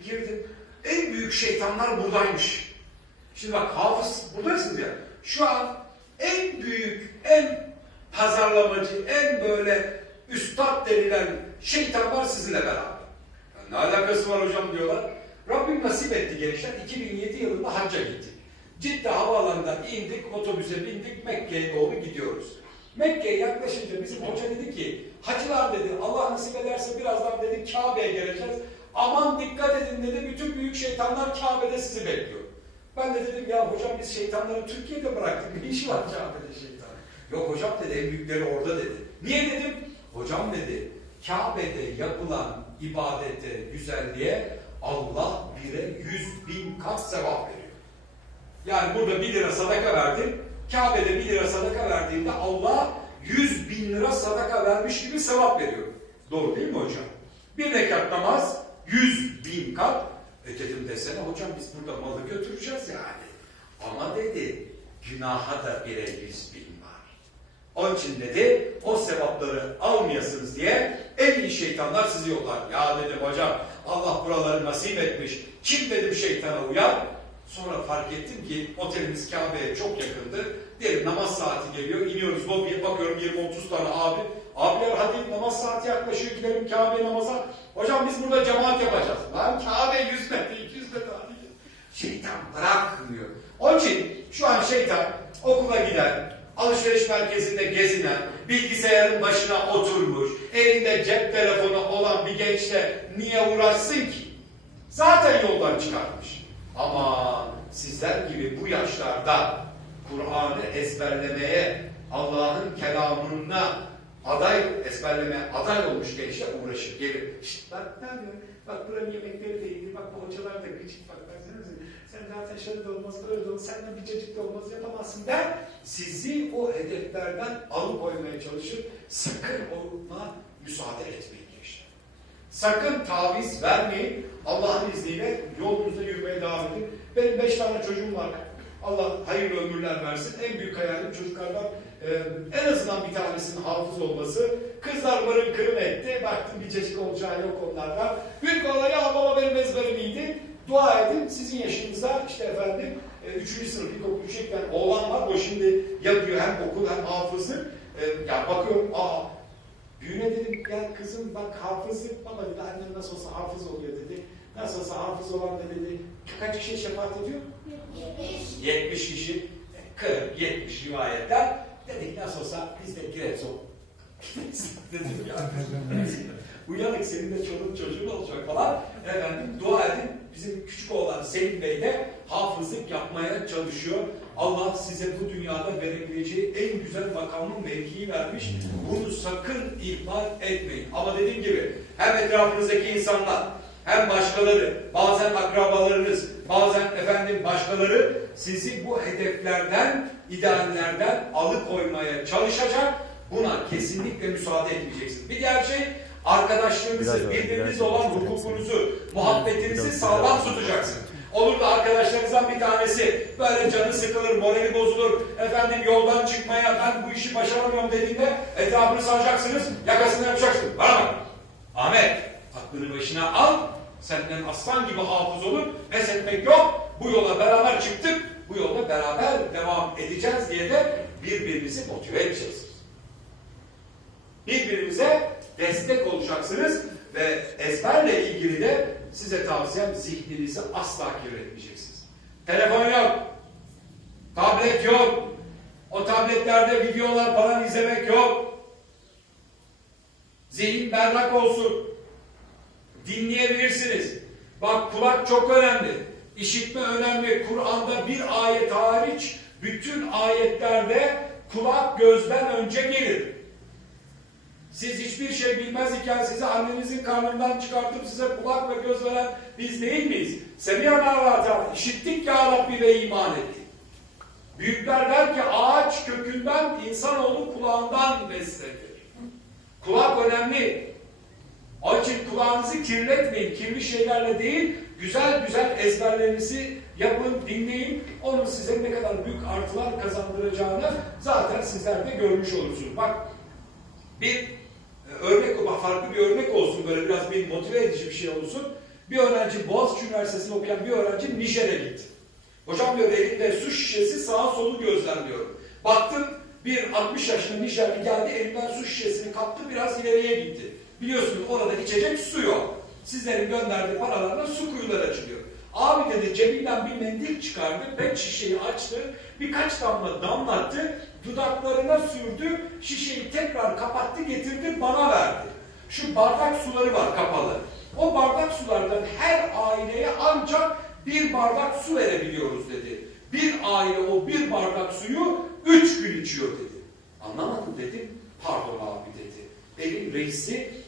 girdim. En büyük şeytanlar buradaymış. Şimdi bak hafız buradasınız ya. Şu an en büyük, en pazarlamacı, en böyle üstad denilen şeytanlar sizinle beraber. Ya ne alakası var hocam diyorlar. Rabbim nasip etti gençler. 2007 yılında hacca gittik. Cidde havaalanından indik, otobüse bindik, Mekke'ye doğru gidiyoruz. Mekke'ye yaklaşınca bizim hoca dedi ki, hacılar dedi, Allah nasip ederse birazdan dedi Kabe'ye geleceğiz. Aman dikkat edin dedi, bütün büyük şeytanlar Kabe'de sizi bekliyor. Ben de dedim ya hocam biz şeytanları Türkiye'de bıraktık, bir işi var Kabe'de şeytan. Yok hocam dedi, en büyükleri orada dedi. Niye dedim? Hocam dedi, Kabe'de yapılan ibadete, güzelliğe Allah bire yüz bin kat sevap veriyor. Yani burada 1 lira sadaka verdin. Kabe'de 1 lira sadaka verdiğinde Allah 100 bin lira sadaka vermiş gibi sevap veriyor. Doğru değil mi hocam? Bir rekat namaz 100 bin kat. E dedim desene hocam biz burada malı götüreceğiz yani. Ama dedi günaha da bire 100 bin var. Onun için dedi o sevapları almayasınız diye en iyi şeytanlar sizi yollar. Ya dedim hocam Allah buraları nasip etmiş. Kim dedim şeytana uyar? Sonra fark ettim ki otelimiz Kabe'ye çok yakındı. Dedim namaz saati geliyor. iniyoruz lobiye bakıyorum 20-30 tane abi. Abiler hadi namaz saati yaklaşıyor gidelim Kabe namaza. Hocam biz burada cemaat yapacağız. Lan Kabe 100 metre 200 metre hadi. Şeytan bırakmıyor. Onun için şu an şeytan okula giden, alışveriş merkezinde gezinen, bilgisayarın başına oturmuş, elinde cep telefonu olan bir gençle niye uğraşsın ki? Zaten yoldan çıkarmış. Ama sizler gibi bu yaşlarda Kur'an'ı ezberlemeye, Allah'ın kelamına aday ezberlemeye aday olmuş gençler uğraşır gelir. Şşt bak ne yapıyorsun? Bak buranın yemekleri de iyi. Bak bu hocalar da gıcık bak. Ben söyleyeyim. Sen zaten şöyle de olmaz, böyle de olmaz. Senden bir cacık da olmaz yapamazsın der. Sizi o hedeflerden alıkoymaya çalışır. Sakın ona müsaade etmeyin gençler. Sakın taviz vermeyin. Allah'ın izniyle yolunuzda yürümeye devam edin. Benim beş tane çocuğum var. Allah hayırlı ömürler versin. En büyük hayalim çocuklardan e, en azından bir tanesinin hafız olması. Kızlar mırın kırın etti. Baktım bir çeşit olacağı yok onlardan. Büyük olan ya baba benim ezberim iyiydi. Dua edin. Sizin yaşınızda işte efendim e, üçüncü sınıf ilkokul üçekten oğlan var. O şimdi yapıyor hem okul hem hafızlık. E, ya bakıyorum aa Büyüne dedim gel kızım bak hafızlık baba dedi annem nasıl olsa hafız oluyor dedi. Nasıl olsa hafız olan da dedi kaç kişi şefaat ediyor? 70 kişi 40 70 rivayetler dedik nasıl olsa biz de gireriz o. dedim ya. Uyanık senin de çoluğun çocuğun olacak falan. Efendim dua edin. Bizim küçük oğlan Selim Bey de hafızlık yapmaya çalışıyor. Allah size bu dünyada verebileceği en güzel makamın mevkiyi vermiş. Bunu sakın ihmal etmeyin. Ama dediğim gibi hem etrafınızdaki insanlar hem başkaları, bazen akrabalarınız, bazen efendim başkaları sizi bu hedeflerden, ideallerden alıkoymaya çalışacak. Buna kesinlikle müsaade etmeyeceksiniz. Bir diğer şey arkadaşlığınızı, birbirinizle olan hukukunuzu, muhabbetinizi sağlam tutacaksınız. Olur da arkadaşlarınızdan bir tanesi böyle canı sıkılır, morali bozulur, efendim yoldan çıkmaya ben bu işi başaramıyorum dediğinde etrafını saracaksınız, yakasını yapacaksınız. Bana bak. Ahmet, aklını başına al, senden aslan gibi hafız olur, pes etmek yok. Bu yola beraber çıktık, bu yolda beraber devam edeceğiz diye de birbirinizi motive edeceksiniz. Birbirinize destek olacaksınız ve ezberle ilgili de size tavsiyem zihninizi asla kirletmeyeceksiniz. Telefon yok, tablet yok, o tabletlerde videolar falan izlemek yok. Zihin berrak olsun. Dinleyebilirsiniz. Bak kulak çok önemli. İşitme önemli. Kur'an'da bir ayet hariç bütün ayetlerde kulak gözden önce gelir. Siz hiçbir şey bilmez iken sizi annenizin karnından çıkartıp size kulak ve göz veren biz değil miyiz? Semihana ve. İşittik ya Rabbi ve iman ettik. Büyükler der ki ağaç kökünden insanoğlu kulağından beslenir. Kulak önemli. Onun kulağınızı kirletmeyin. Kirli şeylerle değil, güzel güzel ezberlerinizi yapın, dinleyin. Onun size ne kadar büyük artılar kazandıracağını zaten sizler de görmüş olursunuz. Bak bir e, örnek, farklı bir örnek olsun, böyle biraz bir motive edici bir şey olsun. Bir öğrenci Boğaziçi Üniversitesi'nde okuyan bir öğrenci Nijer'e gitti. Hocam diyor elinde su şişesi sağa solu gözlemliyor. Baktım bir 60 yaşında Nijerli geldi elinden su şişesini kaptı biraz ileriye gitti. Biliyorsunuz orada içecek su yok. Sizlerin gönderdiği paralarla su kuyuları açılıyor. Abi dedi cebinden bir mendil çıkardı, pet şişeyi açtı, birkaç damla damlattı, dudaklarına sürdü, şişeyi tekrar kapattı, getirdi, bana verdi. Şu bardak suları var kapalı. O bardak sulardan her aileye ancak bir bardak su verebiliyoruz dedi. Bir aile o bir bardak suyu üç gün içiyor dedi. Anlamadım dedim. Pardon abi dedi. Evin reisi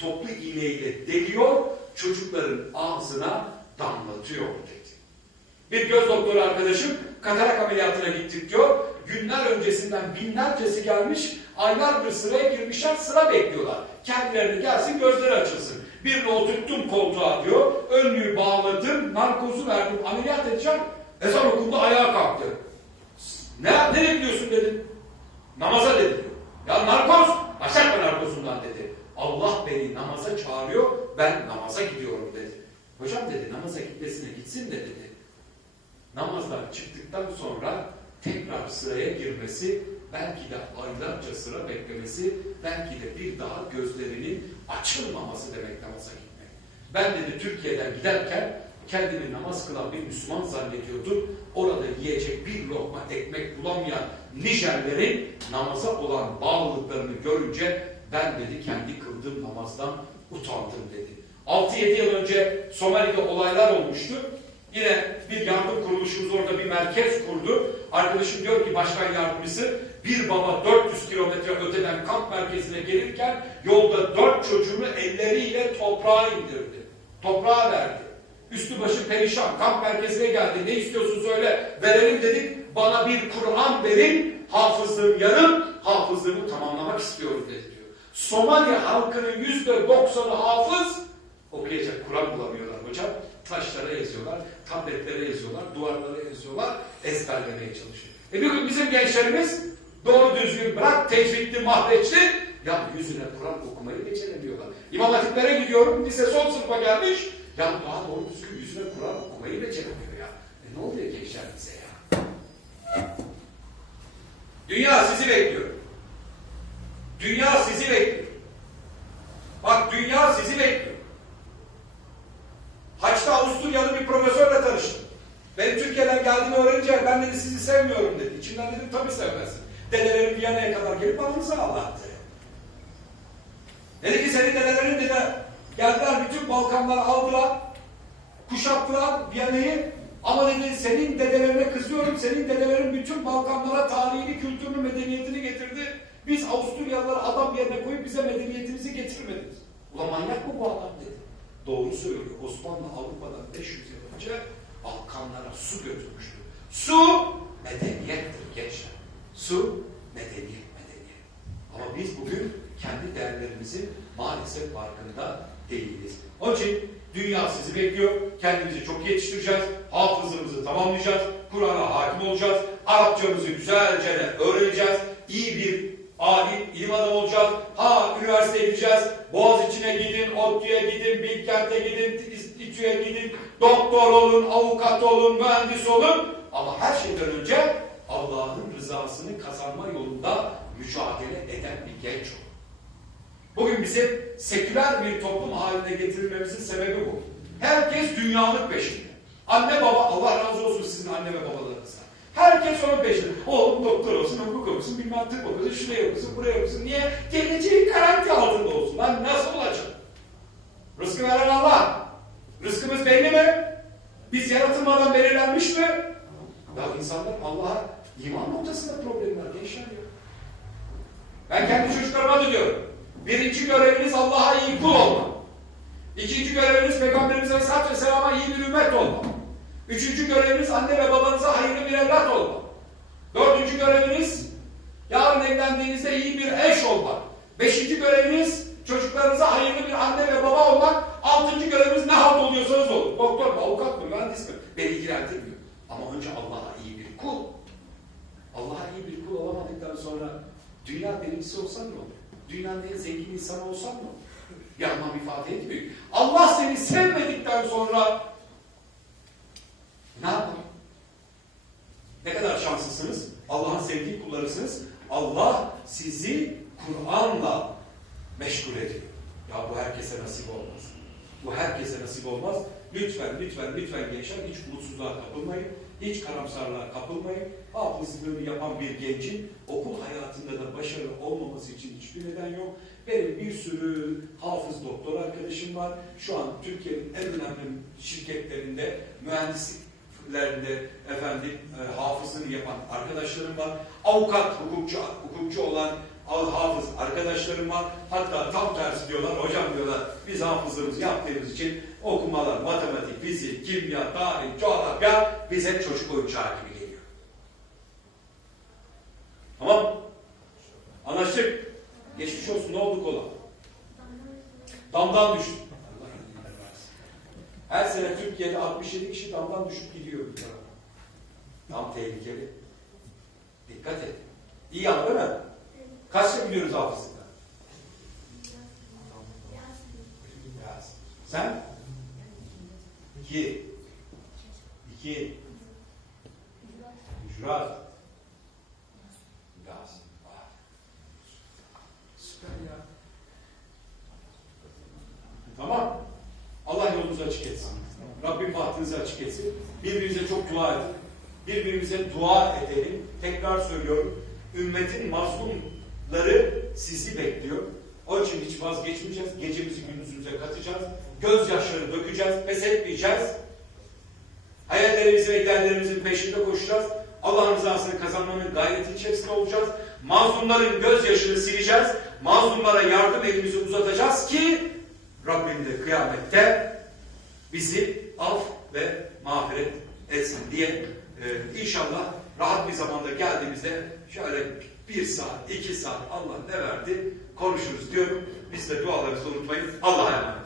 toplu iğneyle deliyor, çocukların ağzına damlatıyor dedi. Bir göz doktoru arkadaşım katarak ameliyatına gittik diyor. Günler öncesinden binlercesi gelmiş, aylardır sıraya girmişler, sıra bekliyorlar. Kendilerine gelsin, gözleri açılsın. Birini oturttum koltuğa diyor, önlüğü bağladım, narkozu verdim, ameliyat edeceğim. Ezan okundu, ayağa kalktı. Ne, ne bekliyorsun dedim. Namaza dedi. Ya narkoz, başlatma narkozundan dedi. Allah beni namaza çağırıyor, ben namaza gidiyorum dedi. Hocam dedi namaza gitmesine gitsin de dedi. Namazdan çıktıktan sonra tekrar sıraya girmesi, belki de aylarca sıra beklemesi, belki de bir daha gözlerinin açılmaması demek namaza gitmek. Ben dedi Türkiye'den giderken kendini namaz kılan bir Müslüman zannediyordum. Orada yiyecek bir lokma ekmek bulamayan Nijerlerin namaza olan bağlılıklarını görünce ben dedi kendi kıldığım namazdan utandım dedi. 6-7 yıl önce Somali'de olaylar olmuştu. Yine bir yardım kuruluşumuz orada bir merkez kurdu. Arkadaşım diyor ki başkan yardımcısı bir baba 400 kilometre öteden kamp merkezine gelirken yolda dört çocuğunu elleriyle toprağa indirdi. Toprağa verdi. Üstü başı perişan. Kamp merkezine geldi. Ne istiyorsun söyle. Verelim dedik. Bana bir Kur'an verin. Hafızlığım yarım. Hafızlığımı tamamlamak istiyorum dedi diyor. Somali halkının yüzde doksanı hafız. Okuyacak Kur'an bulamıyorlar hocam. Taşlara yazıyorlar, tabletlere yazıyorlar, duvarlara yazıyorlar, ezberlemeye çalışıyor. E bugün bizim gençlerimiz doğru düzgün bırak tecvidli, mahreçli, ya yüzüne Kur'an okumayı beceremiyorlar. İmam hatiplere gidiyorum, lise son sınıfa gelmiş, ya daha doğru düzgün yüzüne Kur'an okumayı beceremiyor ya. E ne oluyor gençler bize ya? Dünya sizi bekliyor. Dünya sizi bekliyor. Bak dünya sizi bekliyor. Haç'ta Avusturyalı bir profesörle tanıştım. Benim Türkiye'den geldiğimi öğrenince ben dedi sizi sevmiyorum dedi. İçimden dedim tabii sevmezsin. Dedelerim Viyana'ya kadar gelip alnınıza anlattı. Dedi ki senin dedelerin dedi geldiler bütün Balkanları aldılar. Kuşattılar Viyana'yı. Ama dedi senin dedelerine kızıyorum. Senin dedelerin bütün Balkanlara tarihini, kültürünü, medeniyetini getirdi. Biz Avusturyalıları adam yerine koyup bize medeniyetimizi getirmediniz. Ulan manyak mı bu adam dedi. Doğru söylüyor. Osmanlı Avrupa'dan 500 yıl önce Balkanlara su götürmüştü. Su medeniyettir gençler. Su medeniyet medeniyet. Ama biz bugün kendi değerlerimizin maalesef farkında değiliz. Onun için dünya sizi bekliyor. Kendimizi çok yetiştireceğiz. Hafızlığımızı tamamlayacağız. Kur'an'a hakim olacağız. Arapçamızı güzelce öğreneceğiz. İyi bir alim, ilim adamı olacağız. Ha üniversiteye gideceğiz. Boğaziçi'ne gidin, ODTÜ'ye gidin, Bilkent'e gidin, İTÜ'ye gidin. Doktor olun, avukat olun, mühendis olun. Ama her şeyden önce Allah'ın rızasını kazanma yolunda mücadele eden bir genç olun. Bugün bize seküler bir toplum haline getirilmemizin sebebi bu. Herkes dünyalık peşinde. Anne baba, Allah razı olsun sizin anne ve babalarınızdan. Herkes onun peşinde. Oğlum doktor olsun, hukuk okusun, bilmem tıp okusun, şuraya okusun, buraya okusun. Niye? Geleceği garanti altında olsun. Lan nasıl olacak? Rızkı veren Allah. Rızkımız belli mi? Biz yaratılmadan belirlenmiş mi? Ya insanlar Allah'a iman noktasında problem var. Gençler diyor. Ben kendi çocuklarıma da diyorum. Birinci göreviniz Allah'a iyi kul olmak. İkinci göreviniz Peygamberimiz Aleyhisselatü Vesselam'a iyi bir ümmet olmak. Üçüncü göreviniz anne ve babanıza hayırlı bir evlat olmak. Dördüncü göreviniz yarın evlendiğinizde iyi bir eş olmak. Beşinci göreviniz çocuklarınıza hayırlı bir anne ve baba olmak. Altıncı göreviniz ne halt oluyorsanız olun. Doktor mu, avukat mı, mühendis mi? Beni ilgilendirmiyor. Ama önce Allah'a iyi bir kul. Allah'a iyi bir kul olamadıktan sonra dünya birincisi olsan ne olur? Dünyanın en zengin insanı olsan ne olur? ifade etmiyor. Allah seni sevmedikten sonra ne yapar? Ne kadar şanslısınız. Allah'ın sevdiği kullarısınız. Allah sizi Kur'an'la meşgul ediyor. Ya bu herkese nasip olmaz. Bu herkese nasip olmaz. Lütfen, lütfen, lütfen gençler hiç umutsuzluğa kapılmayın. Hiç karamsarlığa kapılmayın. Hafızlığını yapan bir gencin okul hayatında da başarılı olmaması için hiçbir neden yok. Benim bir sürü hafız doktor arkadaşım var. Şu an Türkiye'nin en önemli şirketlerinde mühendisliklerinde efendim e, hafızlığını yapan arkadaşlarım var. Avukat, hukukçu, hukukçu olan hafız arkadaşlarım var. Hatta tam tersi diyorlar. Hocam diyorlar biz hafızlığımızı yaptığımız için okumalar, matematik, fizik, kimya, tarih, coğrafya bize çocuk oyuncağı gibi geliyor. Tamam Anlaştık. Geçmiş olsun. Ne oldu kola? Damdan düştü. Her sene Türkiye'de 67 kişi damdan düşüp gidiyor bir tarafa. Dam tehlikeli. Dikkat et. İyi an değil mi? Kaçta biliyoruz hafızlıkta? Biraz. Sen? İki. İki. Hücrat. Vay. Süper ya. Tamam. Allah yolunuzu açık etsin. Rabbim bahtınızı açık etsin. Birbirimize çok dua edin. Birbirimize dua edelim. Tekrar söylüyorum. Ümmetin mazlumları sizi bekliyor. Onun için hiç vazgeçmeyeceğiz. Gecemizi gündüzümüze katacağız. Gözyaşları dökeceğiz. Pes etmeyeceğiz. Hayallerimizin ve ideallerimizin peşinde koşacağız. Allah'ın rızasını kazanmanın gayreti içerisinde olacağız. Mazlumların gözyaşını sileceğiz. Mazlumlara yardım elimizi uzatacağız ki Rabbim de kıyamette bizi af ve mağfiret etsin diye e, inşallah rahat bir zamanda geldiğimizde şöyle bir saat, iki saat Allah ne verdi konuşuruz diyorum. Biz de dualarınızı unutmayın. Allah'a emanet.